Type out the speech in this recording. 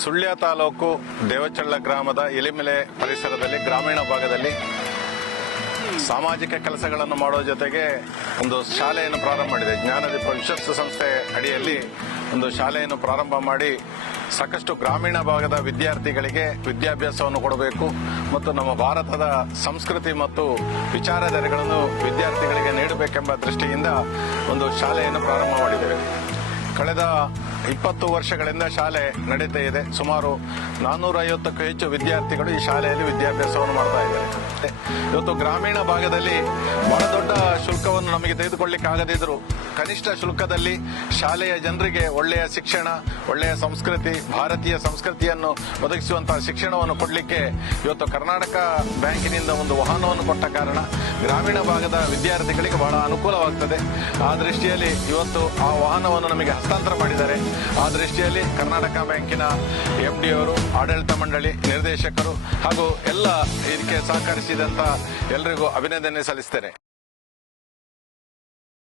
ಸುಳ್ಯ ತಾಲೂಕು ದೇವಚಳ್ಳ ಗ್ರಾಮದ ಎಲಿಮೆಲೆ ಪರಿಸರದಲ್ಲಿ ಗ್ರಾಮೀಣ ಭಾಗದಲ್ಲಿ ಸಾಮಾಜಿಕ ಕೆಲಸಗಳನ್ನು ಮಾಡುವ ಜೊತೆಗೆ ಒಂದು ಶಾಲೆಯನ್ನು ಪ್ರಾರಂಭ ಮಾಡಿದೆ. ಜ್ಞಾನದೀಪ ವಿಶ್ವಸ್ತ ಸಂಸ್ಥೆ ಅಡಿಯಲ್ಲಿ ಒಂದು ಶಾಲೆಯನ್ನು ಪ್ರಾರಂಭ ಮಾಡಿ ಸಾಕಷ್ಟು ಗ್ರಾಮೀಣ ಭಾಗದ ವಿದ್ಯಾರ್ಥಿಗಳಿಗೆ ವಿದ್ಯಾಭ್ಯಾಸವನ್ನು ಕೊಡಬೇಕು ಮತ್ತು ನಮ್ಮ ಭಾರತದ ಸಂಸ್ಕೃತಿ ಮತ್ತು ವಿಚಾರಧಾರೆಗಳನ್ನು ವಿದ್ಯಾರ್ಥಿಗಳಿಗೆ ನೀಡಬೇಕೆಂಬ ದೃಷ್ಟಿಯಿಂದ ಒಂದು ಶಾಲೆಯನ್ನು ಪ್ರಾರಂಭ ಮಾಡಿದ್ದೇವೆ. ಕಳೆದ 20 ವರ್ಷಗಳಿಂದ ಶಾಲೆ ನಡೀತಾ ಇದೆ. ಸುಮಾರು 450ಕ್ಕೂ ಹೆಚ್ಚು ವಿದ್ಯಾರ್ಥಿಗಳು ಈ ಶಾಲೆಯಲ್ಲಿ ವಿದ್ಯಾಭ್ಯಾಸವನ್ನು ಮಾಡ್ತಾ ಇದ್ದಾರೆ. ಇವತ್ತು ಗ್ರಾಮೀಣ ಭಾಗದಲ್ಲಿ ಬಹಳ ದೊಡ್ಡ ಶುಲ್ಕವನ್ನು ನಮಗೆ ತೆಗೆದುಕೊಳ್ಳಿಕ್ಕೆ ಆಗದಿದ್ರು ಕನಿಷ್ಠ ಶುಲ್ಕದಲ್ಲಿ ಶಾಲೆಯ ಜನರಿಗೆ ಒಳ್ಳೆಯ ಶಿಕ್ಷಣ, ಒಳ್ಳೆಯ ಸಂಸ್ಕೃತಿ, ಭಾರತೀಯ ಸಂಸ್ಕೃತಿಯನ್ನು ಒದಗಿಸುವಂತಹ ಶಿಕ್ಷಣವನ್ನು ಕೊಡಲಿಕ್ಕೆ ಇವತ್ತು ಕರ್ನಾಟಕ ಬ್ಯಾಂಕಿನಿಂದ ಒಂದು ವಾಹನವನ್ನು ಕೊಟ್ಟ ಕಾರಣ ಗ್ರಾಮೀಣ ಭಾಗದ ವಿದ್ಯಾರ್ಥಿಗಳಿಗೆ ಬಹಳ ಅನುಕೂಲವಾಗ್ತದೆ. ಆ ದೃಷ್ಟಿಯಲ್ಲಿ ಇವತ್ತು ಆ ವಾಹನವನ್ನು ನಮಗೆ ಹಸ್ತಾಂತರ ಮಾಡಿದ್ದಾರೆ. ಆ ದೃಷ್ಟಿಯಲ್ಲಿ ಕರ್ನಾಟಕ ಬ್ಯಾಂಕಿನ FD ಅವರು, ಆಡಳಿತ ಮಂಡಳಿ, ನಿರ್ದೇಶಕರು ಹಾಗೂ ಎಲ್ಲ ಇದಕ್ಕೆ ಸಹಕರಿಸಿದಂತ ಎಲ್ಲರಿಗೂ ಅಭಿನಂದನೆ ಸಲ್ಲಿಸ್ತೇನೆ.